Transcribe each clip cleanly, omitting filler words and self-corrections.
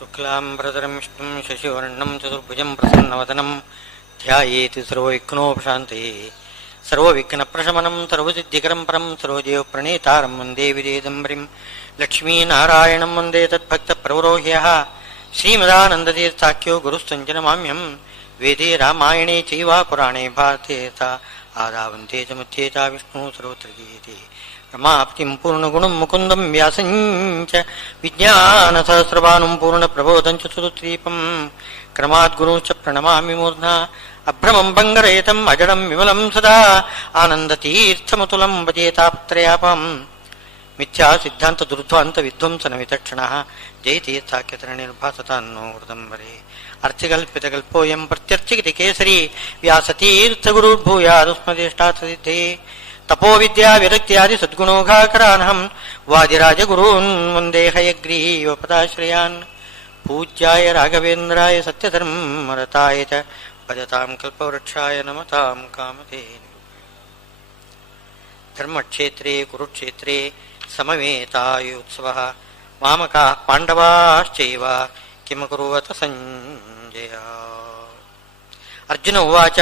ಶುಕ್ಲಾಂಬರಧರಂ ವಿಷ್ಣುಂ ಶಶಿವರ್ಣಂ ಚತುರ್ಭುಜಂ ಪ್ರಸನ್ನವದನಂ ಧ್ಯಾಯೇತ್ ಸರ್ವವಿಘ್ನೋಪಶಾಂತಯೇ ಸರ್ವವಿಘ್ನಪ್ರಶಮನಂ ಸರ್ವಸಿದ್ಧಿಕರಂ ಪರಂ ಸರ್ವದೇವಪ್ರಣೇತಾರಂ ವಂದೇ ವಿದೇದಂಬರಿಂ ಲಕ್ಷ್ಮೀನಾರಾಯಣಂ ವಂದೇ ತದ್ಭಕ್ತಪ್ರವರೋಹ್ಯಃ ಶ್ರೀಮದಾನಂದತೀರ್ಥಾಖ್ಯೋ ಗುರುಸ್ತುಂಜನಮಾಮ್ಯಂ ವೇದೇ ರಾಮಾಯಣೇ ಚೈವ ಪುರಾಣೇ ಭಾರತೆ ಆದಾವಂತೆ ಚ ಮಧ್ಯೇತ ವಿಷ್ಣು ಸರ್ವತ್ರ ಗೀಯತೆ ರಮಾಪ್ತಿಂ ಪೂರ್ಣಗುಣಂ ಮುಕುಂದಂ ವ್ಯಾಸಂಚ ವಿಜ್ಞಾನಸಹಸ್ರಭಾನುಂ ಪೂರ್ಣಪ್ರಬೋಧಂಚ ಸುರುತ್ರೀಪಂ ಕ್ರಮಾದ್ಗುರುಂಚ ಪ್ರಣಮಾಮಿ ಮೂರ್ಧ್ನಾ ಅಭ್ರಮಂ ಭಂಗರಹಿತಂ ಅಜಡಂ ವಿಮಲಂ ಸದಾ ಆನಂದತೀರ್ಥಮತುಲಂ ಭಜೇತಾಪತ್ರಯಾಪಂ ಮಿಥ್ಯಾ ಸಿದ್ಧಾಂತ ದುರ್ಧ್ವಾಂತ ವಿಧ್ವಂಸನ ವಿತಕ್ಷಣಃ ಜಯತೀರ್ಥಾಖ್ಯತರಣಿರ್ಭಾಸತಾನ್ನೋ ಹೃದಂಬರೆ ಅರ್ಥಕಲ್ಪಿತಕಲ್ಪೋಯಂ ಪ್ರತ್ಯರ್ಥಿಗತಿ ಕೇಸರಿ ವ್ಯಾಸತೀರ್ಥಗುರುರ್ಭೂಯಾದುಸ್ಮದೇಷ್ಟಾರ್ಥಸಿದ್ಧೇ ತಪೋ ವಿದ್ಯಾ ವಿರಕ್ತ್ಯಾದಿ ಸದ್ಗುಣೋಘಾಕರಾನಹಂ ವಾದಿರಾಜಗುರೂನ್ ವಂದೇ ಹಯಗ್ರೀವಪದಾಶ್ರಯಾನ್ ಪೂಜ್ಯಾಯ ರಾಘವೇಂದ್ರಾಯ ಸತ್ಯಧರ್ಮರತಾಯ ಚ ಭಜತಾಂ ಕಲ್ಪವೃಕ್ಷಾಯ ನಮತಾಂ ಕಾಮಧೇನು ಧರ್ಮಕ್ಷೇತ್ರೇ ಕುರುಕ್ಷೇತ್ರೇ ಸಮವೇತಾಯುತ್ಸವಃ ಮಾಮಕಾಃ ಪಾಂಡವಾಶ್ಚೈವ ಕಿಮಕುರ್ವತ ಸಂಜಯ. ಅರ್ಜುನ ಉವಾಚ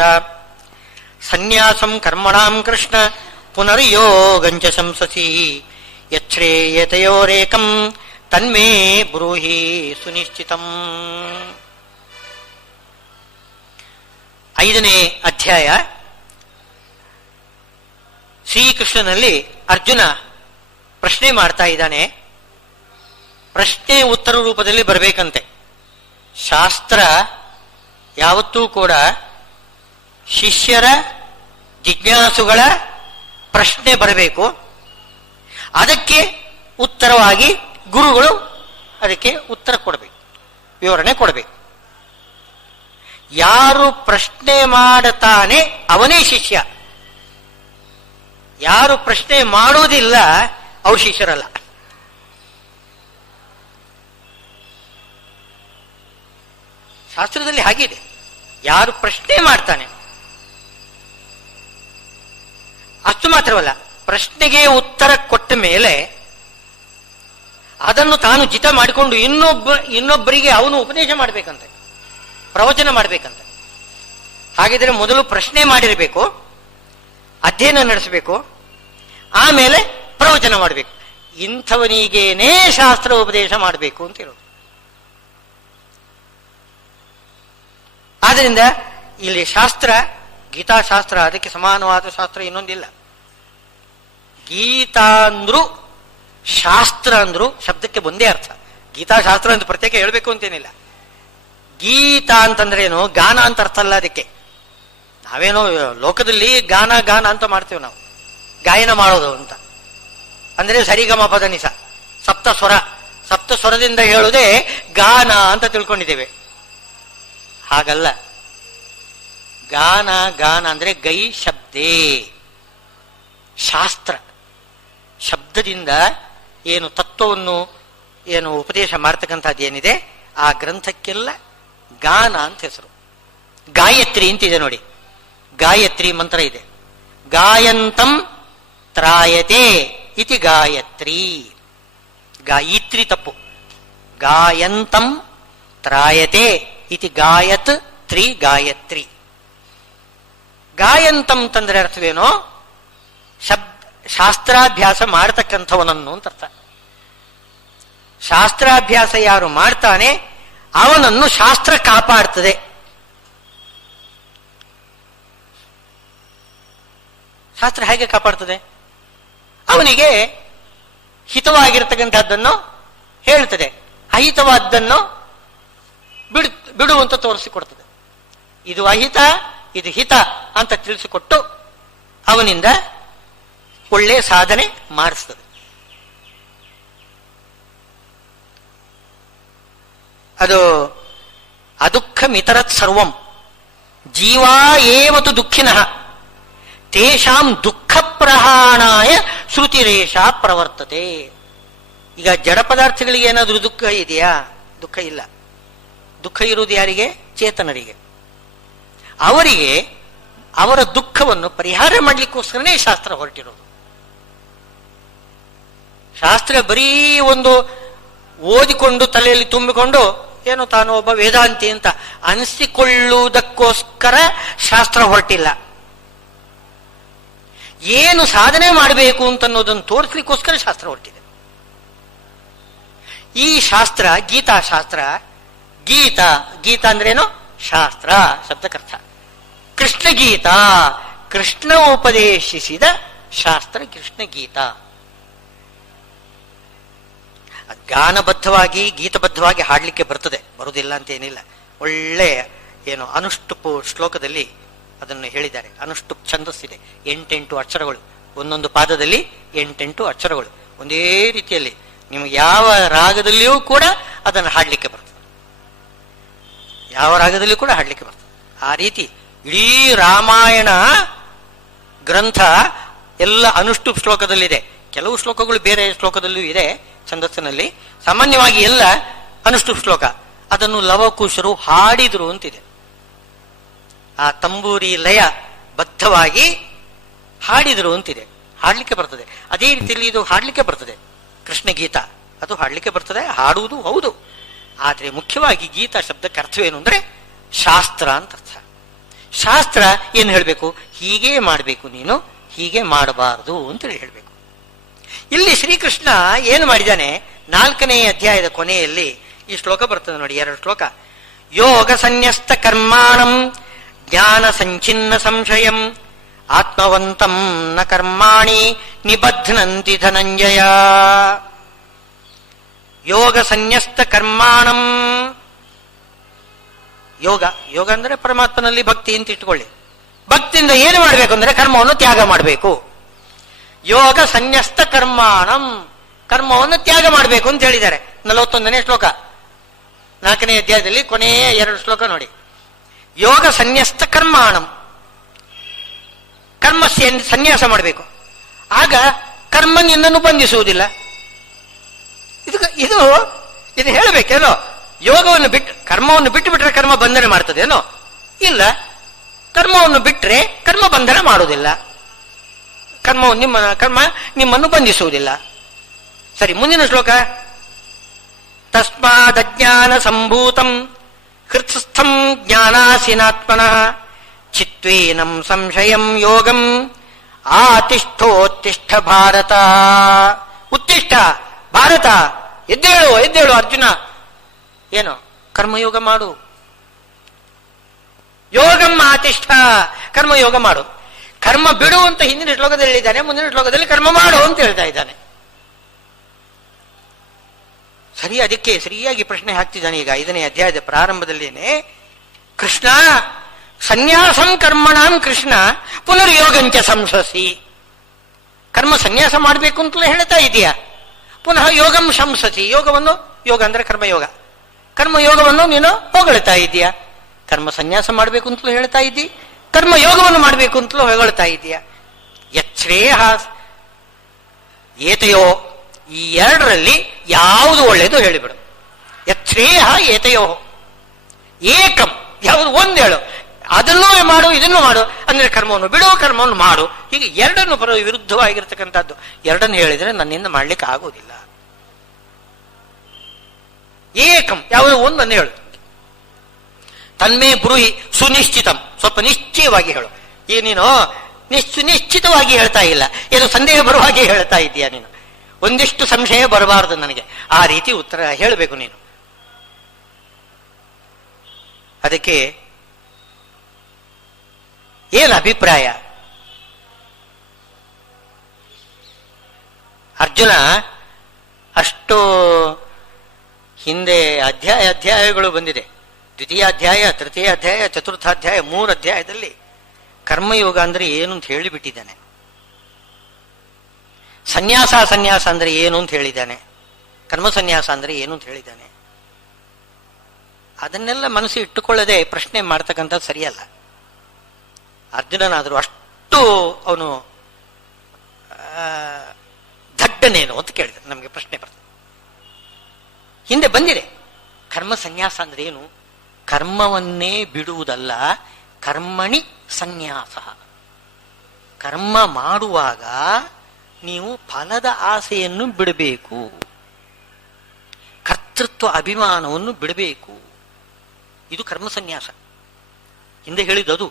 ಸನ್ಯಾಸಂ ಕರ್ಮಣಾಂ ಕೃಷ್ಣ ಪುನರ್ಯೋಗಂಚ ಶಂಸಸಿ ಯಚ್ಛ್ರೇಯತಯೋರೇಕಂ ತನ್ಮೇ ಬ್ರೂಹಿ ಸುನಿಶ್ಚಿತಂ. 5ನೇ ಅಧ್ಯಾಯ. ಶ್ರೀಕೃಷ್ಣನಲ್ಲಿ ಅರ್ಜುನ ಪ್ರಶ್ನೆ ಮಾಡ್ತಾ ಇದ್ದಾನೆ. ಪ್ರಶ್ನೆ ಉತ್ತರ ರೂಪದಲ್ಲಿ ಬರಬೇಕಂತೆ. ಶಾಸ್ತ್ರ ಯಾವತ್ತೂ ಕೂಡ ಶಿಷ್ಯರ ಜಿಜ್ಞಾಸುಗಳ ಪ್ರಶ್ನೆ ಬರಬೇಕು. ಅದಕ್ಕೆ ಉತ್ತರವಾಗಿ ಗುರುಗಳು ಅದಕ್ಕೆ ಉತ್ತರ ಕೊಡಬೇಕು, ವಿವರಣೆ ಕೊಡಬೇಕು. ಯಾರು ಪ್ರಶ್ನೆ ಮಾಡುತ್ತಾನೆ ಅವನೇ ಶಿಷ್ಯ. ಯಾರು ಪ್ರಶ್ನೆ ಮಾಡುವುದಿಲ್ಲ ಅವ್ರು ಶಿಷ್ಯರಲ್ಲ. ಶಾಸ್ತ್ರದಲ್ಲಿ ಹಾಗಿದೆ. ಯಾರು ಪ್ರಶ್ನೆ ಮಾಡ್ತಾನೆ, ಅಷ್ಟು ಮಾತ್ರವಲ್ಲ, ಪ್ರಶ್ನೆಗೆ ಉತ್ತರ ಕೊಟ್ಟ ಮೇಲೆ ಅದನ್ನು ತಾನು ಜಿತ ಮಾಡಿಕೊಂಡು ಇನ್ನೊಬ್ಬರಿಗೆ ಅವನು ಉಪದೇಶ ಮಾಡಬೇಕಂತೆ, ಪ್ರವಚನ ಮಾಡಬೇಕಂತೆ. ಹಾಗಿದ್ರೆ ಮೊದಲು ಪ್ರಶ್ನೆ ಮಾಡಿರಬೇಕು, ಅಧ್ಯಯನ ನಡೆಸಬೇಕು, ಆಮೇಲೆ ಪ್ರವಚನ ಮಾಡಬೇಕು. ಇಂಥವನಿಗೇನೇ ಶಾಸ್ತ್ರ ಉಪದೇಶ ಮಾಡಬೇಕು ಅಂತ ಹೇಳೋದು. ಆದ್ದರಿಂದ ಇಲ್ಲಿ ಶಾಸ್ತ್ರ, ಗೀತಾಶಾಸ್ತ್ರ, ಅದಕ್ಕೆ ಸಮಾನವಾದ ಶಾಸ್ತ್ರ ಇನ್ನೊಂದಿಲ್ಲ. ಗೀತಾ ಅಂದ್ರು ಶಾಸ್ತ್ರ ಅಂದ್ರು ಶಬ್ದಕ್ಕೆ ಒಂದೇ ಅರ್ಥ. ಗೀತಾಶಾಸ್ತ್ರ ಅಂತ ಪ್ರತ್ಯೇಕ ಹೇಳ್ಬೇಕು ಅಂತೇನಿಲ್ಲ. ಗೀತಾ ಅಂತಂದ್ರೆ ಏನು, ಗಾನ ಅಂತ ಅರ್ಥ ಅಲ್ಲ ಅದಕ್ಕೆ. ನಾವೇನೋ ಲೋಕದಲ್ಲಿ ಗಾನ ಗಾನ ಅಂತ ಮಾಡ್ತೇವೆ ನಾವು, ಗಾಯನ ಮಾಡೋದು ಅಂತ ಅಂದ್ರೆ ಸರಿಗಮ ಪದ ನಿಸ ಸಪ್ತ ಸ್ವರ, ಸಪ್ತ ಸ್ವರದಿಂದ ಹೇಳುವುದೇ ಗಾನ ಅಂತ ತಿಳ್ಕೊಂಡಿದ್ದೇವೆ. ಹಾಗಲ್ಲ. ಗಾನ ಗಾನ ಅಂದ್ರೆ ಗೈ ಶಬ್ದೇ, ಶಾಸ್ತ್ರ ಶಬ್ದದಿಂದ ಏನು ತತ್ವವನ್ನು ಏನು ಉಪದೇಶ ಮಾಡ್ತಕ್ಕಂಥದ್ದು ಏನಿದೆ ಆ ಗ್ರಂಥಕ್ಕೆಲ್ಲ ಗಾನ ಅಂತ ಹೆಸರು. ಗಾಯತ್ರಿ ಅಂತಿದೆ ನೋಡಿ, ಗಾಯತ್ರಿ ಮಂತ್ರ ಇದೆ. ಗಾಯಂತಂ ತ್ರಾಯತೆ ಇತಿ ಗಾಯತ್ರಿ. ಗಾಯತ್ರಿ ತಪ್ಪು, ಗಾಯಂತಂ ತ್ರಾಯತೆ ಇತಿ ಗಾಯತ್ ತ್ರಿ ಗಾಯತ್ರಿ. ಗಾಯಂತಂ ತಂದ್ರೆ ಅರ್ಥವೇನೋ, ಶಾಸ್ತ್ರಾಭ್ಯಾಸ ಮಾಡತಕ್ಕಂಥವನನ್ನು ಅಂತ ಅರ್ಥ. ಶಾಸ್ತ್ರಾಭ್ಯಾಸ ಯಾರು ಮಾಡ್ತಾನೆ ಅವನನ್ನು ಶಾಸ್ತ್ರ ಕಾಪಾಡ್ತದೆ. ಶಾಸ್ತ್ರ ಹೇಗೆ ಕಾಪಾಡ್ತದೆ? ಅವನಿಗೆ ಹಿತವಾಗಿರ್ತಕ್ಕಂಥದ್ದನ್ನು ಹೇಳ್ತದೆ, ಅಹಿತವಾದ್ದನ್ನು ಬಿಡುವಂತ ತೋರಿಸಿಕೊಡ್ತದೆ. ಇದು ಅಹಿತ, ಇದು ಹಿತ ಅಂತ ತಿಳಿಸಿಕೊಟ್ಟು ಅವನಿಂದ ಒಳ್ಳೆ ಸಾಧನೆ ಮಾಡಿಸ್ತದೆ. ಅದು ಅದುಃಖ ಮಿತರತ್ ಸರ್ವಂ ಜೀವಾ ಏವತು ದುಃಖಿನಃ ತೇಷಾಂ ದುಃಖ ಪ್ರಹಾಣಾಯ ಶ್ರುತಿರೇಷ ಪ್ರವರ್ತತೆ. ಈಗ ಜಡ ಪದಾರ್ಥಗಳಿಗೆ ಏನಾದರೂ ದುಃಖ ಇದೆಯಾ? ದುಃಖ ಇಲ್ಲ. ದುಃಖ ಇರುವುದು ಯಾರಿಗೆ? ಚೇತನರಿಗೆ. ಅವರಿಗೆ ಅವರ ದುಃಖವನ್ನು ಪರಿಹಾರ ಮಾಡಲಿಕ್ಕೋಸ್ಕರನೇ ಶಾಸ್ತ್ರ ಹೊರಟಿರೋದು. ಶಾಸ್ತ್ರ ಬರೀ ಒಂದು ಓದಿಕೊಂಡು ತಲೆಯಲ್ಲಿ ತುಂಬಿಕೊಂಡು ಏನು ತಾನು ಒಬ್ಬ ವೇದಾಂತಿ ಅಂತ ಅನಿಸಿಕೊಳ್ಳುವುದಕ್ಕೋಸ್ಕರ ಶಾಸ್ತ್ರ ಹೊರಟಿಲ್ಲ. ಏನು ಸಾಧನೆ ಮಾಡಬೇಕು ಅಂತನ್ನೋದನ್ನು ತೋರಿಸ್ಲಿಕ್ಕೋಸ್ಕರ ಶಾಸ್ತ್ರ ಹೊರಟಿದೆ. ಈ ಶಾಸ್ತ್ರ ಗೀತಾಶಾಸ್ತ್ರ. ಗೀತಾ ಅಂದ್ರೇನು? ಶಾಸ್ತ್ರ ಶಬ್ದಕ್ಕರ್ಥ. ಕೃಷ್ಣ ಗೀತಾ, ಕೃಷ್ಣ ಉಪದೇಶಿಸಿದ ಶಾಸ್ತ್ರ ಕೃಷ್ಣ ಗೀತಾ. ಗಾನಬದ್ಧವಾಗಿ ಗೀತಬದ್ಧವಾಗಿ ಹಾಡ್ಲಿಕ್ಕೆ ಬರ್ತದೆ, ಬರುವುದಿಲ್ಲ ಅಂತ ಏನಿಲ್ಲ. ಒಳ್ಳೆ ಏನು ಅನುಷ್ಟುಪ್ ಶ್ಲೋಕದಲ್ಲಿ ಅದನ್ನು ಹೇಳಿದ್ದಾರೆ. ಅನುಷ್ಟುಪ್ ಛಂದಸ್ಸಿದೆ, 8 ಅಕ್ಷರಗಳು, ಒಂದೊಂದು ಪಾದದಲ್ಲಿ 8 ಅಕ್ಷರಗಳು. ಒಂದೇ ರೀತಿಯಲ್ಲಿ ನಿಮಗೆ ಯಾವ ರಾಗದಲ್ಲಿಯೂ ಕೂಡ ಅದನ್ನು ಹಾಡ್ಲಿಕ್ಕೆ ಬರ್ತದೆ, ಯಾವ ರಾಗದಲ್ಲಿಯೂ ಕೂಡ ಹಾಡ್ಲಿಕ್ಕೆ ಬರ್ತದೆ. ಆ ರೀತಿ ಇಡೀ ರಾಮಾಯಣ ಗ್ರಂಥ ಎಲ್ಲ ಅನುಷ್ಟುಪ್ ಶ್ಲೋಕದಲ್ಲಿದೆ. ಕೆಲವು ಶ್ಲೋಕಗಳು ಬೇರೆ ಶ್ಲೋಕದಲ್ಲೂ ಇದೆ ಛಂದಸ್ಸಿನಲ್ಲಿ. ಸಾಮಾನ್ಯವಾಗಿ ಎಲ್ಲ ಅನುಷ್ಟುಪ್ ಶ್ಲೋಕ. ಅದನ್ನು ಲವಕುಶರು ಹಾಡಿದ್ರು ಅಂತಿದೆ. ಆ ತಂಬೂರಿ ಲಯ ಬದ್ಧವಾಗಿ ಹಾಡಿದ್ರು ಅಂತಿದೆ. ಹಾಡ್ಲಿಕ್ಕೆ ಬರ್ತದೆ. ಅದೇ ರೀತಿಯಲ್ಲಿ ಇದು ಹಾಡ್ಲಿಕ್ಕೆ ಬರ್ತದೆ. ಕೃಷ್ಣ ಗೀತಾ ಅದು ಹಾಡ್ಲಿಕ್ಕೆ ಬರ್ತದೆ, ಹಾಡುವುದು ಹೌದು. ಆದ್ರೆ ಮುಖ್ಯವಾಗಿ ಗೀತಾ ಶಬ್ದಕ್ಕೆ ಅರ್ಥವೇನು ಅಂದ್ರೆ ಶಾಸ್ತ್ರ ಅಂತ ಅರ್ಥ. ಶಾಸ್ತ್ರ ಏನು ಹೇಳಬೇಕು? ಹೀಗೆ ಮಾಡಬೇಕು, ನೀನು ಹೀಗೆ ಮಾಡಬಾರದು ಅಂತೇಳಿ ಹೇಳಬೇಕು. ಇಲ್ಲಿ ಶ್ರೀಕೃಷ್ಣ ಏನು ಮಾಡಿದ್ದಾನೆ? 4ನೇ ಅಧ್ಯಾಯದ ಕೊನೆಯಲ್ಲಿ ಈ ಶ್ಲೋಕ ಬರ್ತದೆ ನೋಡಿ, 2 ಶ್ಲೋಕ. ಯೋಗ ಸನ್ಯಸ್ತ ಕರ್ಮಾಣಂ ಜ್ಞಾನ ಸಂಚಿನ್ನ ಸಂಶಯಂ ಆತ್ಮವಂತಂ ನ ಕರ್ಮಾಣಿ ನಿಬಧ್ನಂತಿ ಧನಂಜಯ. ಯೋಗ ಸನ್ಯಸ್ತ ಕರ್ಮಾಣಂ. ಯೋಗ ಅಂದ್ರೆ ಪರಮಾತ್ಮನಲ್ಲಿ ಭಕ್ತಿ ಅಂತ ಇಟ್ಕೊಳ್ಳಿ. ಭಕ್ತಿಯಿಂದ ಏನು ಮಾಡಬೇಕು ಅಂದ್ರೆ ಕರ್ಮವನ್ನು ತ್ಯಾಗ ಮಾಡಬೇಕು. ಯೋಗ ಸನ್ಯಸ್ತ ಕರ್ಮಾಣಂ, ಕರ್ಮವನ್ನು ತ್ಯಾಗ ಮಾಡಬೇಕು ಅಂತ ಹೇಳಿದ್ದಾರೆ. 41ನೇ ಶ್ಲೋಕ 4ನೇ ಅಧ್ಯಾಯದಲ್ಲಿ ಕೊನೆಯ 2 ಶ್ಲೋಕ ನೋಡಿ. ಯೋಗ ಸನ್ಯಸ್ತ ಕರ್ಮಾಣಂ, ಕರ್ಮ ಸನ್ಯಾಸ ಮಾಡಬೇಕು. ಆಗ ಕರ್ಮ ನಿನ್ನನ್ನು ಬಂಧಿಸುವುದಿಲ್ಲ. ಇದು ಹೇಳಬೇಕೇನೋ? ಯೋಗವನ್ನು ಬಿಟ್ಟು ಕರ್ಮವನ್ನು ಬಿಟ್ಟು ಬಿಟ್ರೆ ಕರ್ಮ ಬಂಧನ ಮಾಡ್ತದೇನೋ? ಇಲ್ಲ, ಕರ್ಮವನ್ನು ಬಿಟ್ಟರೆ ಕರ್ಮ ಬಂಧನ ಮಾಡುವುದಿಲ್ಲ. ಕರ್ಮ ನಿಮ್ಮನ್ನು ಬಂಧಿಸುವುದಿಲ್ಲ. ಸರಿ, ಮುಂದಿನ ಶ್ಲೋಕ. ತಸ್ಮಾದಜ್ಞಾನ ಸಂಭೂತಂ ಹೃತ್ಸ್ಥಂ ಜ್ಞಾನಾಸಿನಾತ್ಮನಃ ಚಿತ್ವೇನಂ ಸಂಶಯಂ ಯೋಗಂ ಆತಿಷ್ಠೋತ್ತಿಷ್ಠ ಭಾರತ. ಉತ್ತಿಷ್ಠ ಭಾರತ, ಎದ್ದೇಳು ಎದ್ದೇಳು ಅರ್ಜುನ. ಏನು? ಕರ್ಮಯೋಗ ಮಾಡು. ಯೋಗಂ ಆತಿಷ್ಠ, ಕರ್ಮಯೋಗ ಮಾಡು. ಕರ್ಮ ಬಿಡು ಅಂತ ಹಿಂದಿನ ಶ್ಲೋಕದಲ್ಲಿ ಹೇಳಿದ್ದಾನೆ, ಮುಂದಿನ ಶ್ಲೋಕದಲ್ಲಿ ಕರ್ಮ ಮಾಡು ಅಂತ ಹೇಳ್ತಾ ಇದ್ದಾನೆ. ಸರಿ, ಅದಕ್ಕೆ ಸರಿಯಾಗಿ ಪ್ರಶ್ನೆ ಹಾಕ್ತಿದ್ದಾನೆ ಈಗ 5ನೇ ಅಧ್ಯಾಯದ ಪ್ರಾರಂಭದಲ್ಲೇನೆ. ಕೃಷ್ಣ ಸನ್ಯಾಸಂ ಕರ್ಮಣಾಂ ಕೃಷ್ಣ ಪುನರ್ಯೋಗಂಚ ಸಂಸಸಿ. ಕರ್ಮ ಸನ್ಯಾಸ ಮಾಡಬೇಕು ಅಂತಲೇ ಹೇಳ್ತಾ ಇದೆಯಾ? ಪುನಃ ಯೋಗಂ ಶಂಸಸಿ, ಯೋಗವನ್ನು, ಯೋಗ ಅಂದ್ರೆ ಕರ್ಮಯೋಗ, ಕರ್ಮಯೋಗವನ್ನು ನೀನು ಹೊಗಳ್ತಾ ಇದೀಯಾ. ಕರ್ಮ ಸನ್ಯಾಸ ಮಾಡಬೇಕು ಅಂತಲೂ ಹೇಳ್ತಾ ಇದ್ದಿ, ಕರ್ಮಯೋಗವನ್ನು ಮಾಡಬೇಕು ಅಂತಲೂ ಹೊಗಳ್ತಾ ಇದೀಯಾ. ಯಚ್ಛ್ರೇಯ ಏತಯೋ, ಈ 2ರಲ್ಲಿ ಯಾವುದು ಒಳ್ಳೆಯದು ಹೇಳಿಬಿಡು. ಯಚ್ಛ್ರೇಯ ಏತಯೋ ಏಕಂ, ಯಾವುದು ಒಂದು ಹೇಳು. ಅದನ್ನೂ ಮಾಡು ಇದನ್ನು ಮಾಡು ಅಂದ್ರೆ ಕರ್ಮವನ್ನು ಬಿಡು, ಕರ್ಮವನ್ನು ಮಾಡು. ಹೀಗೆ 2 ವಿರುದ್ಧವಾಗಿರ್ತಕ್ಕಂಥದ್ದು. 2 ಹೇಳಿದ್ರೆ ನನ್ನಿಂದ ಮಾಡ್ಲಿಕ್ಕೆ ಆಗುವುದಿಲ್ಲ. ಏಕಂ, ಯಾವುದೋ ಒಂದನ್ನು ಹೇಳು. ತನ್ಮೇ ಬ್ರೂಹಿ ಸುನಿಶ್ಚಿತಂ, ಸ್ವಲ್ಪ ನಿಶ್ಚಯವಾಗಿ ಹೇಳು. ಈಗ ನೀನು ಸುನಿಶ್ಚಿತವಾಗಿ ಹೇಳ್ತಾ ಇಲ್ಲ, ಏನು ಸಂದೇಹ ಬರುವಾಗೆ ಹೇಳ್ತಾ ಇದ್ದೀಯಾ ನೀನು. ಒಂದಿಷ್ಟು ಸಂಶಯ ಬರಬಾರದು ನನಗೆ, ಆ ರೀತಿ ಉತ್ತರ ಹೇಳಬೇಕು ನೀನು. ಅದಕ್ಕೆ ಏನು ಅಭಿಪ್ರಾಯ? ಅರ್ಜುನ ಅಷ್ಟು ಹಿಂದೆ ಅಧ್ಯಾಯಗಳು ಬಂದಿದೆ. 2ಯ ಅಧ್ಯಾಯ, 3ಯ ಅಧ್ಯಾಯ, 4ಥ ಅಧ್ಯಾಯ, 3 ಅಧ್ಯಾಯದಲ್ಲಿ ಕರ್ಮಯೋಗ ಅಂದ್ರೆ ಏನು ಅಂತ ಹೇಳಿಬಿಟ್ಟಿದ್ದಾನೆ. ಸನ್ಯಾಸ ಅಂದ್ರೆ ಏನು ಅಂತ ಹೇಳಿದ್ದಾನೆ. ಕರ್ಮ ಸನ್ಯಾಸ ಅಂದ್ರೆ ಏನು ಅಂತ ಹೇಳಿದ್ದಾನೆ. ಅದನ್ನೆಲ್ಲ ಮನಸ್ಸು ಇಟ್ಟುಕೊಳ್ಳದೆ ಪ್ರಶ್ನೆ ಮಾಡ್ತಕ್ಕಂಥದ್ದು ಸರಿಯಲ್ಲ. ಅರ್ಜುನನಾದರೂ ಅಷ್ಟು ಅವನು ದಡ್ಡನೇನು ಅಂತ ಕೇಳಿದ. ನಮಗೆ ಪ್ರಶ್ನೆ ಬರ್ತದೆ, ಹಿಂದೆ ಬಂದಿದೆ. ಕರ್ಮ ಸನ್ಯಾಸ ಅಂದ್ರೆ ಏನು? ಕರ್ಮವನ್ನೇ ಬಿಡುವುದಲ್ಲ, ಕರ್ಮಣಿ ಸನ್ಯಾಸ. ಕರ್ಮ ಮಾಡುವಾಗ ನೀವು ಫಲದ ಆಸೆಯನ್ನು ಬಿಡಬೇಕು, ಕರ್ತೃತ್ವ ಅಭಿಮಾನವನ್ನು ಬಿಡಬೇಕು. ಇದು ಕರ್ಮ ಸನ್ಯಾಸ. ಹಿಂದೆ ಹೇಳಿದ್ದು ಅದು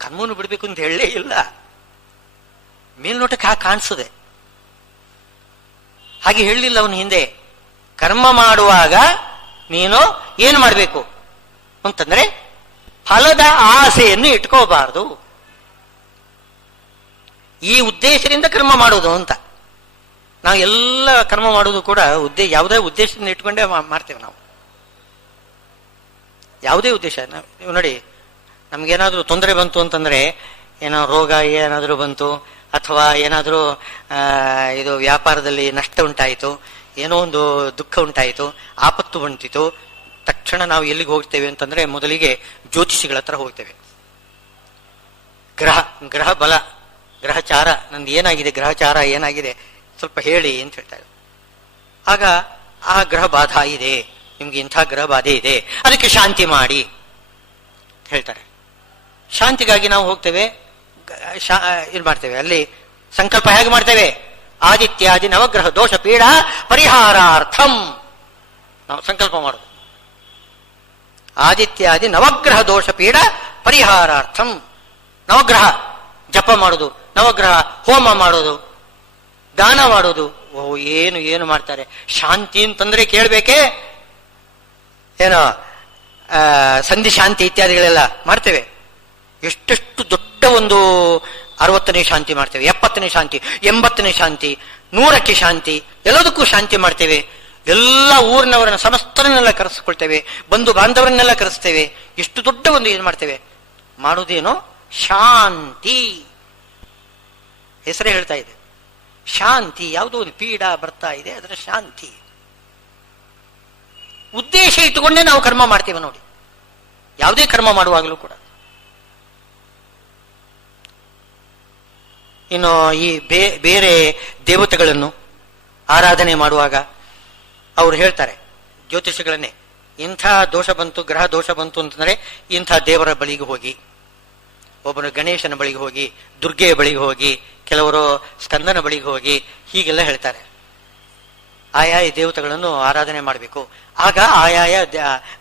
ಕರ್ಮವನ್ನು ಬಿಡಬೇಕು ಅಂತ ಹೇಳಲೇ ಇಲ್ಲ. ಮೇಲ್ನೋಟಕ್ಕೆ ಹಾಗೆ ಕಾಣಿಸ್ತದೆ, ಹಾಗೆ ಹೇಳಲಿಲ್ಲ ಅವನು ಹಿಂದೆ. ಕರ್ಮ ಮಾಡುವಾಗ ನೀನು ಏನು ಮಾಡಬೇಕು ಅಂತಂದ್ರೆ ಫಲದ ಆಸೆಯನ್ನು ಇಟ್ಕೋಬಾರದು. ಈ ಉದ್ದೇಶದಿಂದ ಕರ್ಮ ಮಾಡೋದು ಅಂತ. ನಾವು ಎಲ್ಲ ಕರ್ಮ ಮಾಡೋದು ಕೂಡ ಯಾವುದೇ ಉದ್ದೇಶದಿಂದ ಇಟ್ಕೊಂಡೇ ಮಾಡ್ತೇವೆ ನಾವು. ಯಾವುದೇ ಉದ್ದೇಶ ನೀವು ನೋಡಿ, ನಮ್ಗೇನಾದ್ರೂ ತೊಂದರೆ ಬಂತು ಅಂತಂದ್ರೆ, ಏನೋ ರೋಗ ಏನಾದರೂ ಬಂತು, ಅಥವಾ ಏನಾದರೂ ಇದು ವ್ಯಾಪಾರದಲ್ಲಿ ನಷ್ಟ ಉಂಟಾಯಿತು, ಏನೋ ಒಂದು ದುಃಖ ಉಂಟಾಯಿತು, ಆಪತ್ತು ಬಂತಿತು, ತಕ್ಷಣ ನಾವು ಎಲ್ಲಿಗೆ ಹೋಗ್ತೇವೆ ಅಂತಂದ್ರೆ ಮೊದಲಿಗೆ ಜ್ಯೋತಿಷಿಗಳ ಹತ್ರ ಹೋಗ್ತೇವೆ. ಗ್ರಹ ಬಲ, ಗ್ರಹಚಾರ, ನಂದು ಏನಾಗಿದೆ, ಗ್ರಹಚಾರ ಏನಾಗಿದೆ ಸ್ವಲ್ಪ ಹೇಳಿ ಅಂತ ಹೇಳ್ತಾರೆ. ಆಗ ಆ ಗ್ರಹ ಬಾಧ ಇದೆ, ನಿಮ್ಗೆ ಇಂಥ ಗ್ರಹ ಬಾಧೆ ಇದೆ, ಅದಕ್ಕೆ ಶಾಂತಿ ಮಾಡಿ ಹೇಳ್ತಾರೆ. ಶಾಂತಿಗಾಗಿ ನಾವು ಹೋಗ್ತೇವೆ, ಇದು ಮಾಡ್ತೇವೆ. ಅಲ್ಲಿ ಸಂಕಲ್ಪ ಹೇಗೆ ಮಾಡ್ತೇವೆ? ಆದಿತ್ಯಾದಿ ನವಗ್ರಹ ದೋಷ ಪೀಡ ಪರಿಹಾರಾರ್ಥಂ ನಾವು ಸಂಕಲ್ಪ ಮಾಡೋದು. ಆದಿತ್ಯಾದಿ ನವಗ್ರಹ ದೋಷ ಪೀಡ ಪರಿಹಾರಾರ್ಥಂ. ನವಗ್ರಹ ಜಪ ಮಾಡೋದು, ನವಗ್ರಹ ಹೋಮ ಮಾಡೋದು, ದಾನ ಮಾಡೋದು. ಓ ಏನು ಏನು ಮಾಡ್ತಾರೆ. ಶಾಂತಿ ಅಂತಂದ್ರೆ ಕೇಳ್ಬೇಕೇ, ಏನೋ ಸಂಧಿ ಶಾಂತಿ ಇತ್ಯಾದಿಗಳೆಲ್ಲ ಮಾಡ್ತೇವೆ. ಎಷ್ಟೆಷ್ಟು ದೊಡ್ಡ ಒಂದು 60ನೇ ಶಾಂತಿ ಮಾಡ್ತೇವೆ, 70ನೇ ಶಾಂತಿ, 80ನೇ ಶಾಂತಿ, 100ಕ್ಕೆ ಶಾಂತಿ, ಎಲ್ಲದಕ್ಕೂ ಶಾಂತಿ ಮಾಡ್ತೇವೆ. ಎಲ್ಲ ಊರಿನವರನ್ನ ಸಮಸ್ತರನ್ನೆಲ್ಲ ಕರೆಸ್ಕೊಳ್ತೇವೆ, ಬಂಧು ಬಾಂಧವರನ್ನೆಲ್ಲ ಕರೆಸ್ತೇವೆ. ಎಷ್ಟು ದೊಡ್ಡ ಒಂದು ಏನು ಮಾಡ್ತೇವೆ. ಮಾಡುವುದೇನೋ ಶಾಂತಿ. ಹೆಸರೇ ಹೇಳ್ತಾ ಇದೆ ಶಾಂತಿ. ಯಾವುದೋ ಒಂದು ಪೀಡ ಬರ್ತಾ ಇದೆ, ಅದರ ಶಾಂತಿ. ಉದ್ದೇಶ ಇಟ್ಟುಕೊಂಡೇ ನಾವು ಕರ್ಮ ಮಾಡ್ತೇವೆ ನೋಡಿ, ಯಾವುದೇ ಕರ್ಮ ಮಾಡುವಾಗಲೂ ಕೂಡ. ಇನ್ನು ಈ ಬೇರೆ ದೇವತೆಗಳನ್ನು ಆರಾಧನೆ ಮಾಡುವಾಗ ಅವರು ಹೇಳ್ತಾರೆ, ಜ್ಯೋತಿಷಿಗಳನ್ನೇ, ಇಂಥ ದೋಷ ಬಂತು, ಗ್ರಹ ದೋಷ ಬಂತು ಅಂತಂದ್ರೆ ಇಂಥ ದೇವರ ಬಳಿಗೆ ಹೋಗಿ, ಒಬ್ಬನು ಗಣೇಶನ ಬಳಿಗೆ ಹೋಗಿ, ದುರ್ಗೆಯ ಬಳಿಗೆ ಹೋಗಿ, ಕೆಲವರು ಸ್ಕಂದನ ಬಳಿಗೆ ಹೋಗಿ, ಹೀಗೆಲ್ಲ ಹೇಳ್ತಾರೆ. ಆಯಾಯ ದೇವತೆಗಳನ್ನು ಆರಾಧನೆ ಮಾಡಬೇಕು. ಆಗ ಆಯಾಯ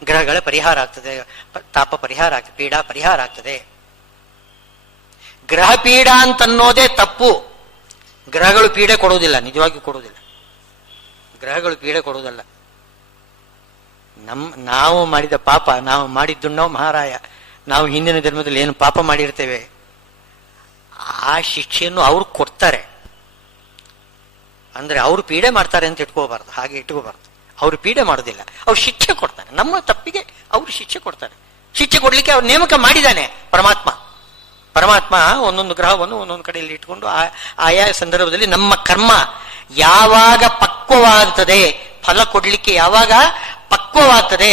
ಗ್ರಹಗಳ ಪರಿಹಾರ ಆಗ್ತದೆ, ತಾಪ ಪರಿಹಾರ ಆಗ್ತದೆ, ಪೀಡಾ ಪರಿಹಾರ ಆಗ್ತದೆ. ಗ್ರಹ ಪೀಡ ಅಂತನ್ನೋದೇ ತಪ್ಪು. ಗ್ರಹಗಳು ಪೀಡೆ ಕೊಡುವುದಿಲ್ಲ, ನಿಜವಾಗಿಯೂ ಕೊಡುವುದಿಲ್ಲ. ಗ್ರಹಗಳು ಪೀಡೆ ಕೊಡುವುದಲ್ಲ. ನಾವು ಮಾಡಿದ ಪಾಪ, ನಾವು ಮಾಡಿದ್ದುಣ್ಣೋ ಮಹಾರಾಯ. ನಾವು ಹಿಂದಿನ ಜನ್ಮದಲ್ಲಿ ಏನು ಪಾಪ ಮಾಡಿರ್ತೇವೆ ಆ ಶಿಕ್ಷೆಯನ್ನು ಅವ್ರು ಕೊಡ್ತಾರೆ. ಅಂದ್ರೆ ಅವರು ಪೀಡೆ ಮಾಡ್ತಾರೆ ಅಂತ ಇಟ್ಕೋಬಾರ್ದು, ಹಾಗೆ ಇಟ್ಕೋಬಾರ್ದು. ಅವರು ಪೀಡೆ ಮಾಡೋದಿಲ್ಲ, ಅವ್ರು ಶಿಕ್ಷೆ ಕೊಡ್ತಾರೆ. ನಮ್ಮ ತಪ್ಪಿಗೆ ಅವರು ಶಿಕ್ಷೆ ಕೊಡ್ತಾರೆ. ಶಿಕ್ಷೆ ಕೊಡ್ಲಿಕ್ಕೆ ಅವ್ರು ನೇಮಕ ಮಾಡಿದ್ದಾನೆ ಪರಮಾತ್ಮ. ಒಂದೊಂದು ಗ್ರಹವನ್ನು ಒಂದೊಂದು ಕಡೆಯಲ್ಲಿ ಇಟ್ಕೊಂಡು ಆಯಾ ಸಂದರ್ಭದಲ್ಲಿ ನಮ್ಮ ಕರ್ಮ ಯಾವಾಗ ಪಕ್ವವಾಗ್ತದೆ, ಫಲ ಕೊಡ್ಲಿಕ್ಕೆ ಯಾವಾಗ ಪಕ್ವವಾಗ್ತದೆ,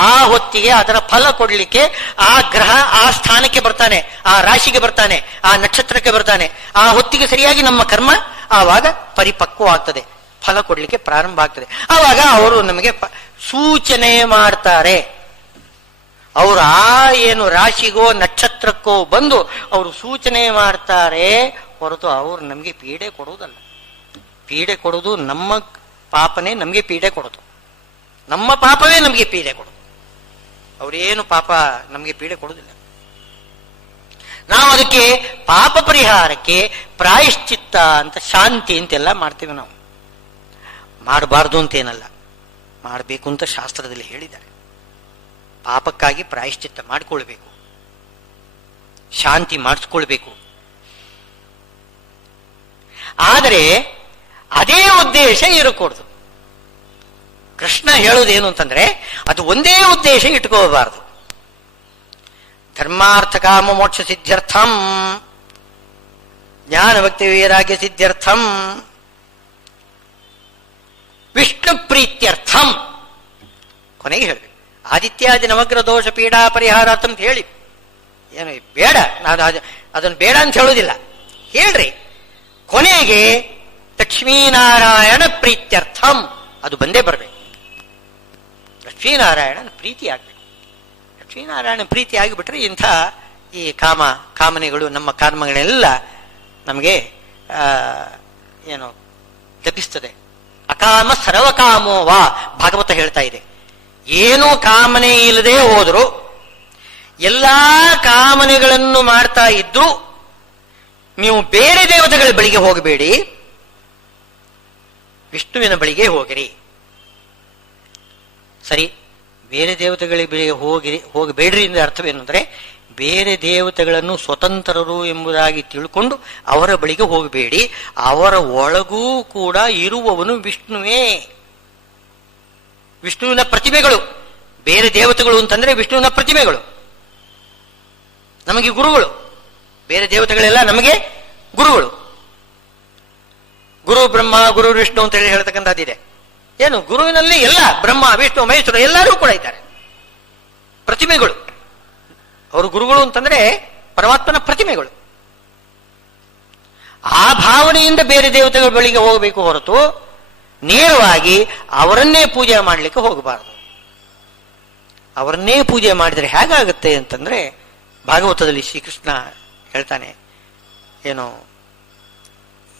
ಆ ಹೊತ್ತಿಗೆ ಅದರ ಫಲ ಕೊಡ್ಲಿಕ್ಕೆ ಆ ಗ್ರಹ ಆ ಸ್ಥಾನಕ್ಕೆ ಬರ್ತಾನೆ, ಆ ರಾಶಿಗೆ ಬರ್ತಾನೆ, ಆ ನಕ್ಷತ್ರಕ್ಕೆ ಬರ್ತಾನೆ. ಆ ಹೊತ್ತಿಗೆ ಸರಿಯಾಗಿ ನಮ್ಮ ಕರ್ಮ ಆವಾಗ ಪರಿಪಕ್ವವಾಗ್ತದೆ, ಫಲ ಕೊಡ್ಲಿಕ್ಕೆ ಪ್ರಾರಂಭ ಆಗ್ತದೆ. ಆವಾಗ ಅವರು ನಮಗೆ ಸೂಚನೆ ಮಾಡ್ತಾರೆ. ಅವರು ಆ ಏನು ರಾಶಿಗೋ ನಕ್ಷತ್ರಕ್ಕೋ ಬಂದು ಅವರು ಸೂಚನೆ ಮಾಡ್ತಾರೆ ಹೊರತು ಅವರು ನಮಗೆ ಪೀಡೆ ಕೊಡುವುದಲ್ಲ. ಪೀಡೆ ಕೊಡುವುದು ನಮ್ಮ ಪಾಪನೇ ನಮಗೆ ಪೀಡೆ ಕೊಡೋದು, ನಮ್ಮ ಪಾಪವೇ ನಮಗೆ ಪೀಡೆ ಕೊಡೋದು. ಅವರೇನು ಪಾಪ ನಮಗೆ ಪೀಡೆ ಕೊಡುವುದಿಲ್ಲ. ನಾವು ಅದಕ್ಕೆ ಪಾಪ ಪರಿಹಾರಕ್ಕೆ ಪ್ರಾಯಶ್ಚಿತ್ತ ಅಂತ, ಶಾಂತಿ ಅಂತೆಲ್ಲ ಮಾಡ್ತೇವೆ. ನಾವು ಮಾಡಬಾರ್ದು ಅಂತೇನಲ್ಲ, ಮಾಡಬೇಕು ಅಂತ ಶಾಸ್ತ್ರದಲ್ಲಿ ಹೇಳಿದ್ದಾರೆ. ಪಾಪಕ್ಕಾಗಿ ಪ್ರಾಯಶ್ಚಿತ್ತ ಮಾಡಿಕೊಳ್ಬೇಕು, ಶಾಂತಿ ಮಾಡಿಸ್ಕೊಳ್ಬೇಕು. ಆದರೆ ಅದೇ ಉದ್ದೇಶ ಇರಕೂಡದು. ಕೃಷ್ಣ ಹೇಳುವುದೇನು ಅಂತಂದ್ರೆ ಅದು ಒಂದೇ ಉದ್ದೇಶ ಇಟ್ಕೋಬಾರದು. ಧರ್ಮಾರ್ಥ ಕಾಮ ಮೋಕ್ಷ ಸಿದ್ಧ್ಯರ್ಥಂ, ಜ್ಞಾನ ಭಕ್ತಿ ವೈರಾಗ್ಯ ಸಿದ್ಧ್ಯರ್ಥಂ, ವಿಷ್ಣು ಪ್ರೀತ್ಯರ್ಥಂ. ಕೊನೆಗೆ ಹೇಳಬೇಕು ಆದಿತ್ಯಾದಿ ನವಗ್ರಹ ದೋಷ ಪೀಡಾ ಪರಿಹಾರ ಅಂತ ಹೇಳಿ. ಏನು ಬೇಡ, ನಾನು ಅದನ್ನು ಬೇಡ ಅಂತ ಹೇಳುವುದಿಲ್ಲ, ಹೇಳ್ರಿ. ಕೊನೆಗೆ ಲಕ್ಷ್ಮೀನಾರಾಯಣ ಪ್ರೀತ್ಯರ್ಥಂ ಅದು ಬಂದೇ ಬರಬೇಕು. ಲಕ್ಷ್ಮೀನಾರಾಯಣನ ಪ್ರೀತಿ ಆಗ್ಬೇಕು. ಲಕ್ಷ್ಮೀನಾರಾಯಣ ಪ್ರೀತಿ ಆಗಿಬಿಟ್ರೆ ಇಂಥ ಈ ಕಾಮನೆಗಳು, ನಮ್ಮ ಕರ್ಮಗಳೆಲ್ಲ ನಮಗೆ ಏನು ಲಭಿಸ್ತದೆ. ಅಕಾಮ ಸರ್ವಕಾಮೋ ವಾ ಭಾಗವತ ಹೇಳ್ತಾ ಇದೆ. ಏನೂ ಕಾಮನೆ ಇಲ್ಲದೆ ಹೋದ್ರು ಎಲ್ಲಾ ಕಾಮನೆಗಳನ್ನು ಮಾಡ್ತಾ ಇದ್ದು ನೀವು ಬೇರೆ ದೇವತೆಗಳ ಬಳಿಗೆ ಹೋಗಬೇಡಿ, ವಿಷ್ಣುವಿನ ಬಳಿಗೆ ಹೋಗಿರಿ. ಸರಿ, ಬೇರೆ ದೇವತೆಗಳ ಬಳಿಗೆ ಹೋಗಬೇಡ್ರಿ ಎಂದ ಅರ್ಥವೇನು ಅಂದರೆ, ಬೇರೆ ದೇವತೆಗಳನ್ನು ಸ್ವತಂತ್ರರು ಎಂಬುದಾಗಿ ತಿಳ್ಕೊಂಡು ಅವರ ಬಳಿಗೆ ಹೋಗಬೇಡಿ. ಅವರ ಒಳಗೂ ಕೂಡ ಇರುವವನು ವಿಷ್ಣುವೇ, ವಿಷ್ಣುವಿನ ಪ್ರತಿಮೆಗಳು. ಬೇರೆ ದೇವತೆಗಳು ಅಂತಂದ್ರೆ ವಿಷ್ಣುವಿನ ಪ್ರತಿಮೆಗಳು, ನಮಗೆ ಗುರುಗಳು. ಬೇರೆ ದೇವತೆಗಳೆಲ್ಲ ನಮಗೆ ಗುರುಗಳು. ಗುರು ಬ್ರಹ್ಮ ಗುರು ವಿಷ್ಣು ಅಂತ ಹೇಳಿ ಹೇಳ್ತಕ್ಕಂಥದ್ದಿದೆ. ಏನು, ಗುರುವಿನಲ್ಲಿ ಎಲ್ಲ ಬ್ರಹ್ಮ ವಿಷ್ಣು ಮಹೇಶ್ವರ ಎಲ್ಲರೂ ಕೂಡ ಇದ್ದಾರೆ, ಪ್ರತಿಮೆಗಳು. ಅವರು ಗುರುಗಳು ಅಂತಂದ್ರೆ ಪರಮಾತ್ಮನ ಪ್ರತಿಮೆಗಳು. ಆ ಭಾವನೆಯಿಂದ ಬೇರೆ ದೇವತೆಗಳ ಬಳಿಗೆ ಹೋಗಬೇಕು ಹೊರತು ನೇರವಾಗಿ ಅವರನ್ನೇ ಪೂಜೆ ಮಾಡಲಿಕ್ಕೆ ಹೋಗಬಾರದು. ಅವರನ್ನೇ ಪೂಜೆ ಮಾಡಿದರೆ ಹೇಗಾಗುತ್ತೆ ಅಂತಂದ್ರೆ, ಭಾಗವತದಲ್ಲಿ ಶ್ರೀಕೃಷ್ಣ ಹೇಳ್ತಾನೆ, ಏನು,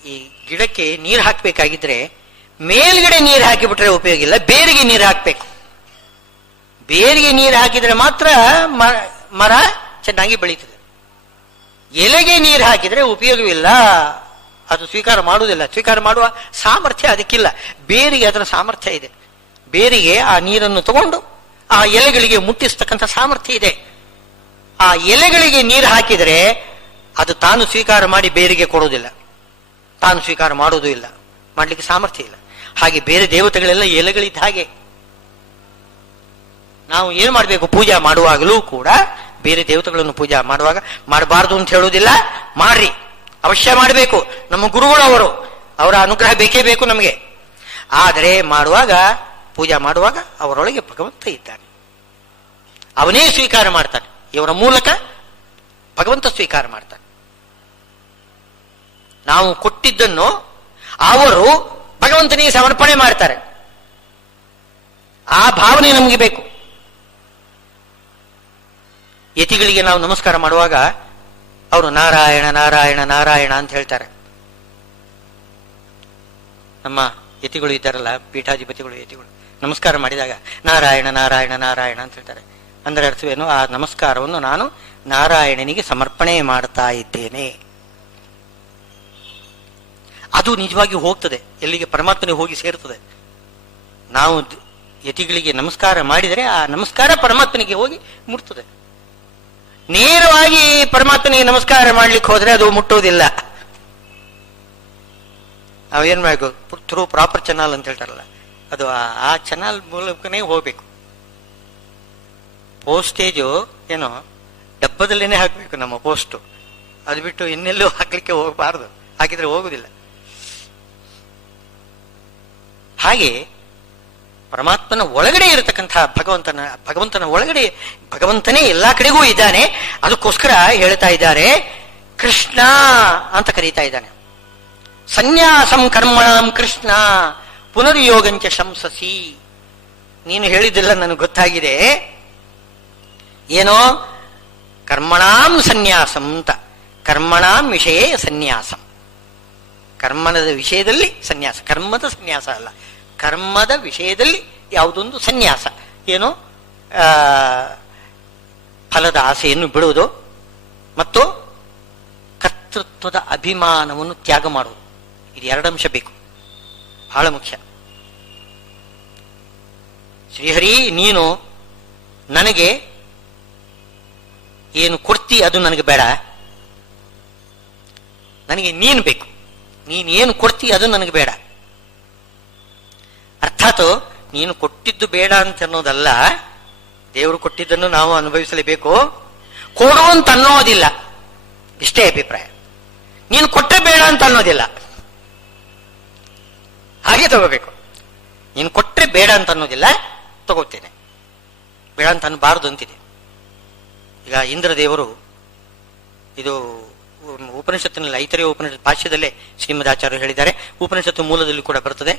ಈ ಗಿಡಕ್ಕೆ ನೀರು ಹಾಕಬೇಕಾಗಿದ್ರೆ ಮೇಲ್ಗಡೆ ನೀರು ಹಾಕಿಬಿಟ್ರೆ ಉಪಯೋಗ ಇಲ್ಲ, ಬೇರಿಗೆ ನೀರು ಹಾಕಬೇಕು. ಬೇರಿಗೆ ನೀರು ಹಾಕಿದ್ರೆ ಮಾತ್ರ ಮರ ಚೆನ್ನಾಗಿ ಬೆಳೀತದೆ. ಎಲೆಗೆ ನೀರು ಹಾಕಿದ್ರೆ ಉಪಯೋಗವಿಲ್ಲ, ಅದು ಸ್ವೀಕಾರ ಮಾಡುವುದಿಲ್ಲ. ಸ್ವೀಕಾರ ಮಾಡುವ ಸಾಮರ್ಥ್ಯ ಅದಕ್ಕಿಲ್ಲ. ಬೇರಿಗೆ ಅದರ ಸಾಮರ್ಥ್ಯ ಇದೆ. ಬೇರಿಗೆ ಆ ನೀರನ್ನು ತಗೊಂಡು ಆ ಎಲೆಗಳಿಗೆ ಮುಟ್ಟಿಸ್ತಕ್ಕಂಥ ಸಾಮರ್ಥ್ಯ ಇದೆ. ಆ ಎಲೆಗಳಿಗೆ ನೀರು ಹಾಕಿದರೆ ಅದು ತಾನು ಸ್ವೀಕಾರ ಮಾಡಿ ಬೇರಿಗೆ ಕೊಡುವುದಿಲ್ಲ, ತಾನು ಸ್ವೀಕಾರ ಮಾಡುವುದೂ ಇಲ್ಲ, ಮಾಡಲಿಕ್ಕೆ ಸಾಮರ್ಥ್ಯ ಇಲ್ಲ. ಹಾಗೆ ಬೇರೆ ದೇವತೆಗಳೆಲ್ಲ ಎಲೆಗಳಿದ್ದ ಹಾಗೆ. ನಾವು ಏನು ಮಾಡಬೇಕು, ಪೂಜೆ ಮಾಡುವಾಗಲೂ ಕೂಡ ಬೇರೆ ದೇವತೆಗಳನ್ನು ಪೂಜೆ ಮಾಡುವಾಗ ಮಾಡಬಾರ್ದು ಅಂತ ಹೇಳುವುದಿಲ್ಲ, ಮಾಡ್ರಿ, ಅವಶ್ಯ ಮಾಡಬೇಕು. ನಮ್ಮ ಗುರುಗಳು ಅವರು, ಅವರ ಅನುಗ್ರಹ ಬೇಕೇ ಬೇಕು ನಮಗೆ. ಆದರೆ ಮಾಡುವಾಗ, ಪೂಜೆ ಮಾಡುವಾಗ ಅವರೊಳಗೆ ಭಗವಂತ ಇದ್ದಾನೆ, ಅವನೇ ಸ್ವೀಕಾರ ಮಾಡ್ತಾನೆ. ಇವರ ಮೂಲಕ ಭಗವಂತ ಸ್ವೀಕಾರ ಮಾಡ್ತಾನೆ. ನಾವು ಕೊಟ್ಟಿದ್ದನ್ನು ಅವರು ಭಗವಂತನಿಗೆ ಸಮರ್ಪಣೆ ಮಾಡ್ತಾರೆ. ಆ ಭಾವನೆ ನಮಗೆ ಬೇಕು. ಯತಿಗಳಿಗೆ ನಾವು ನಮಸ್ಕಾರ ಮಾಡುವಾಗ ಅವರು ನಾರಾಯಣ ನಾರಾಯಣ ನಾರಾಯಣ ಅಂತ ಹೇಳ್ತಾರೆ. ನಮ್ಮ ಯತಿಗಳು ಇದ್ದಾರಲ್ಲ, ಪೀಠಾಧಿಪತಿಗಳು, ಯತಿಗಳು ನಮಸ್ಕಾರ ಮಾಡಿದಾಗ ನಾರಾಯಣ ನಾರಾಯಣ ನಾರಾಯಣ ಅಂತ ಹೇಳ್ತಾರೆ. ಅಂದರೆ ಅರ್ಥವೇನು, ಆ ನಮಸ್ಕಾರವನ್ನು ನಾನು ನಾರಾಯಣನಿಗೆ ಸಮರ್ಪಣೆ ಮಾಡ್ತಾ ಇದ್ದೇನೆ. ಅದು ನಿಜವಾಗಿ ಹೋಗ್ತದೆ, ಎಲ್ಲಿಗೆ, ಪರಮಾತ್ಮನಿಗೆ ಹೋಗಿ ಸೇರ್ತದೆ. ನಾವು ಯತಿಗಳಿಗೆ ನಮಸ್ಕಾರ ಮಾಡಿದರೆ ಆ ನಮಸ್ಕಾರ ಪರಮಾತ್ಮನಿಗೆ ಹೋಗಿ ಮುಟ್ತದೆ. ನೇರವಾಗಿ ಪರಮಾತ್ಮನಿಗೆ ನಮಸ್ಕಾರ ಮಾಡ್ಲಿಕ್ಕೆ ಹೋದ್ರೆ ಅದು ಮುಟ್ಟುವುದಿಲ್ಲ. ನಾವೇನ್ ಮಾಡಬೇಕು, ಥ್ರೂ ಪ್ರಾಪರ್ ಚಾನಲ್ ಅಂತ ಹೇಳ್ತಾರಲ್ಲ, ಅದು ಆ ಚಾನಲ್ ಮೂಲಕನೇ ಹೋಗ್ಬೇಕು. ಪೋಸ್ಟೇಜು ಏನೋ ಡಬ್ಬದಲ್ಲೇನೆ ಹಾಕ್ಬೇಕು ನಮ್ಮ ಪೋಸ್ಟು, ಅದು ಬಿಟ್ಟು ಇನ್ನೆಲ್ಲೂ ಹಾಕ್ಲಿಕ್ಕೆ ಹೋಗಬಾರದು, ಹಾಕಿದ್ರೆ ಹೋಗುದಿಲ್ಲ. ಹಾಗೆ ಪರಮಾತ್ಮನ ಒಳಗಡೆ ಇರತಕ್ಕಂತಹ ಭಗವಂತನ ಒಳಗಡೆ ಭಗವಂತನೇ ಎಲ್ಲಾ ಕಡೆಗೂ ಇದ್ದಾನೆ. ಅದಕ್ಕೋಸ್ಕರ ಹೇಳ್ತಾ ಇದ್ದಾರೆ, ಕೃಷ್ಣ ಅಂತ ಕರೀತಾ ಇದ್ದಾನೆ. ಸನ್ಯಾಸಂ ಕರ್ಮಣಾಂ ಕೃಷ್ಣ ಪುನರ್ಯೋಗಂಚ ಶಂಸಸಿ. ನೀನು ಹೇಳಿದ್ದೆಲ್ಲ ನನಗೆ ಗೊತ್ತಾಗಿದೆ. ಏನೋ ಕರ್ಮಣಾಂ ಸನ್ಯಾಸಂ ಅಂತ, ಕರ್ಮಣಾಂ ವಿಷಯೇ ಸನ್ಯಾಸಂ. ಕರ್ಮದ ವಿಷಯದಲ್ಲಿ ಸನ್ಯಾಸ, ಕರ್ಮದ ಸನ್ಯಾಸ ಅಲ್ಲ, ಕರ್ಮದ ವಿಷಯದಲ್ಲಿ ಯಾವುದೊಂದು ಸನ್ಯಾಸ. ಏನು, ಫಲದ ಆಸೆಯನ್ನು ಬಿಡುವುದು ಮತ್ತು ಕರ್ತೃತ್ವದ ಅಭಿಮಾನವನ್ನು ತ್ಯಾಗ ಮಾಡುವುದು. ಇದು ಎರಡಂಶ ಬೇಕು, ಬಹಳ ಮುಖ್ಯ. ಶ್ರೀಹರಿ, ನೀನು ನನಗೆ ಏನು ಕೊಡ್ತಿ ಅದು ನನಗೆ ಬೇಡ, ನನಗೆ ನೀನು ಬೇಕು. ನೀನೇನು ಕೊಡ್ತಿ ಅದು ನನಗೆ ಬೇಡ. ಅರ್ಥಾತ್ ನೀನು ಕೊಟ್ಟಿದ್ದು ಬೇಡ ಅಂತ ಅನ್ನೋದಲ್ಲ, ದೇವರು ಕೊಟ್ಟಿದ್ದನ್ನು ನಾವು ಅನುಭವಿಸಲೇಬೇಕು, ಕೊಡುವಂತ ಅನ್ನೋದಿಲ್ಲ. ಇಷ್ಟೇ ಅಭಿಪ್ರಾಯ. ನೀನು ಕೊಟ್ಟರೆ ಬೇಡ ಅಂತ ಅನ್ನೋದಿಲ್ಲ, ಹಾಗೆ ತಗೋಬೇಕು. ನೀನು ಕೊಟ್ಟರೆ ಬೇಡ ಅಂತ ಅನ್ನೋದಿಲ್ಲ, ತಗೋತೇನೆ, ಬೇಡ ಅಂತ ಅನ್ನಬಾರದು ಅಂತಿದೆ. ಈಗ ಇಂದ್ರದೇವರು, ಇದು ಉಪನಿಷತ್ತಿನಲ್ಲಿ, ಐತರೇಯ ಉಪನಿಷತ್ ಭಾಷ್ಯದಲ್ಲೇ ಶ್ರೀಮದಾಚಾರ್ಯರು ಹೇಳಿದ್ದಾರೆ, ಉಪನಿಷತ್ತು ಮೂಲದಲ್ಲಿ ಕೂಡ ಬರ್ತದೆ.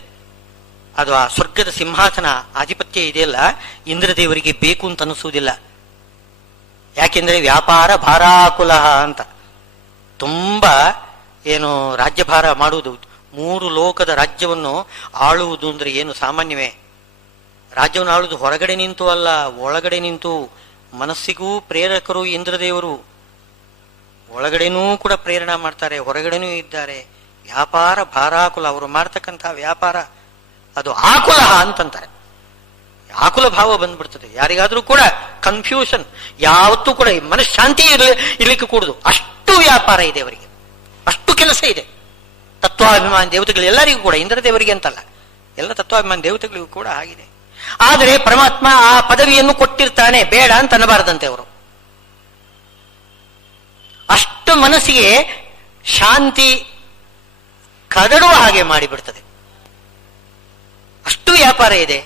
ಅದು ಆ ಸ್ವರ್ಗದ ಸಿಂಹಾಸನ ಆಧಿಪತ್ಯ ಇದೆಯಲ್ಲ, ಇಂದ್ರದೇವರಿಗೆ ಬೇಕು ಅಂತ ಅನಿಸುವುದಿಲ್ಲ. ಯಾಕೆಂದ್ರೆ ವ್ಯಾಪಾರ ಭಾರಾಕುಲ ಅಂತ, ತುಂಬಾ ಏನು ರಾಜ್ಯಭಾರ ಮಾಡುವುದು, 3 ಲೋಕದ ರಾಜ್ಯವನ್ನು ಆಳುವುದು ಅಂದ್ರೆ ಏನು ಸಾಮಾನ್ಯವೇ? ರಾಜ್ಯವನ್ನು ಆಳುವುದು ಹೊರಗಡೆ ನಿಂತು ಅಲ್ಲ, ಒಳಗಡೆ ನಿಂತು ಮನಸ್ಸಿಗೂ ಪ್ರೇರಕರು ಇಂದ್ರದೇವರು. ಒಳಗಡೆನೂ ಕೂಡ ಪ್ರೇರಣೆ ಮಾಡ್ತಾರೆ, ಹೊರಗಡೆನೂ ಇದ್ದಾರೆ. ವ್ಯಾಪಾರ ಭಾರಾಕುಲ, ಅವರು ಮಾಡ್ತಕ್ಕಂಥ ವ್ಯಾಪಾರ ಅದು ಆಕುಲ ಅಂತಂತಾರೆ. ಆಕುಲ ಭಾವ ಬಂದ್ಬಿಡ್ತದೆ ಯಾರಿಗಾದ್ರೂ ಕೂಡ. ಕನ್ಫ್ಯೂಷನ್ ಯಾವತ್ತೂ ಕೂಡ ಮನಃಶಾಂತಿ ಇರ್ಲಿಕ್ಕೆ ಕೂಡುದು. ಅಷ್ಟು ವ್ಯಾಪಾರ ಇದೆ ಅವರಿಗೆ, ಅಷ್ಟು ಕೆಲಸ ಇದೆ. ತತ್ವಾಭಿಮಾನ ದೇವತೆಗಳು ಎಲ್ಲರಿಗೂ ಕೂಡ, ಇಂದ್ರ ದೇವರಿಗೆ ಅಂತಲ್ಲ, ಎಲ್ಲ ತತ್ವಾಭಿಮಾನ ದೇವತೆಗಳಿಗೂ ಕೂಡ ಆಗಿದೆ. ಆದರೆ ಪರಮಾತ್ಮ ಆ ಪದವಿಯನ್ನು ಕೊಟ್ಟಿರ್ತಾನೆ, ಬೇಡ ಅಂತ ಅನ್ನಬಾರದಂತೆ ಅವರು. ಅಷ್ಟು ಮನಸ್ಸಿಗೆ ಶಾಂತಿ ಕದಡುವ ಹಾಗೆ ಮಾಡಿಬಿಡ್ತದೆ. ಅಷ್ಟು ವ್ಯಾಪಾರ ಇದೆ.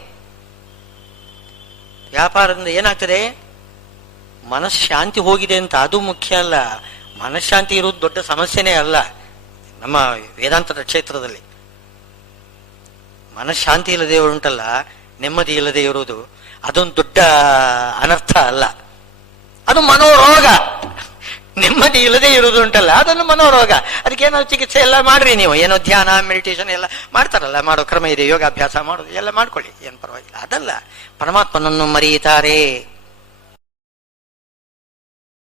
ವ್ಯಾಪಾರದಿಂದ ಏನಾಗ್ತದೆ, ಮನಃಶಾಂತಿ ಹೋಗಿದೆ ಅಂತ ಅದು ಮುಖ್ಯ ಅಲ್ಲ. ಮನಃಶಾಂತಿ ಇರುವುದು ದೊಡ್ಡ ಸಮಸ್ಯೆನೇ ಅಲ್ಲ ನಮ್ಮ ವೇದಾಂತದ ಕ್ಷೇತ್ರದಲ್ಲಿ. ಮನಃಶಾಂತಿ ಇಲ್ಲದೆ ಉಂಟಲ್ಲ, ನೆಮ್ಮದಿ ಇಲ್ಲದೆ ಇರುವುದು, ಅದೊಂದು ದೊಡ್ಡ ಅನರ್ಥ ಅಲ್ಲ, ಅದು ಮನೋರೋಗ. ನೆಮ್ಮದಿ ಇಲ್ಲದೆ ಇರುವುದು ಉಂಟಲ್ಲ, ಅದನ್ನು ಮನೋರೋಗ. ಅದಕ್ಕೇನೋ ಚಿಕಿತ್ಸೆ ಎಲ್ಲ ಮಾಡ್ರಿ ನೀವು, ಏನೋ ಧ್ಯಾನ ಮೆಡಿಟೇಷನ್ ಎಲ್ಲ ಮಾಡ್ತಾರಲ್ಲ, ಮಾಡೋ ಕ್ರಮ ಇದೆ, ಯೋಗಾಭ್ಯಾಸ ಮಾಡೋದು ಎಲ್ಲ ಮಾಡ್ಕೊಳ್ಳಿ, ಏನು ಪರವಾಗಿಲ್ಲ. ಅದಲ್ಲ, ಪರಮಾತ್ಮನನ್ನು ಮರೆಯುತ್ತಾರೆ.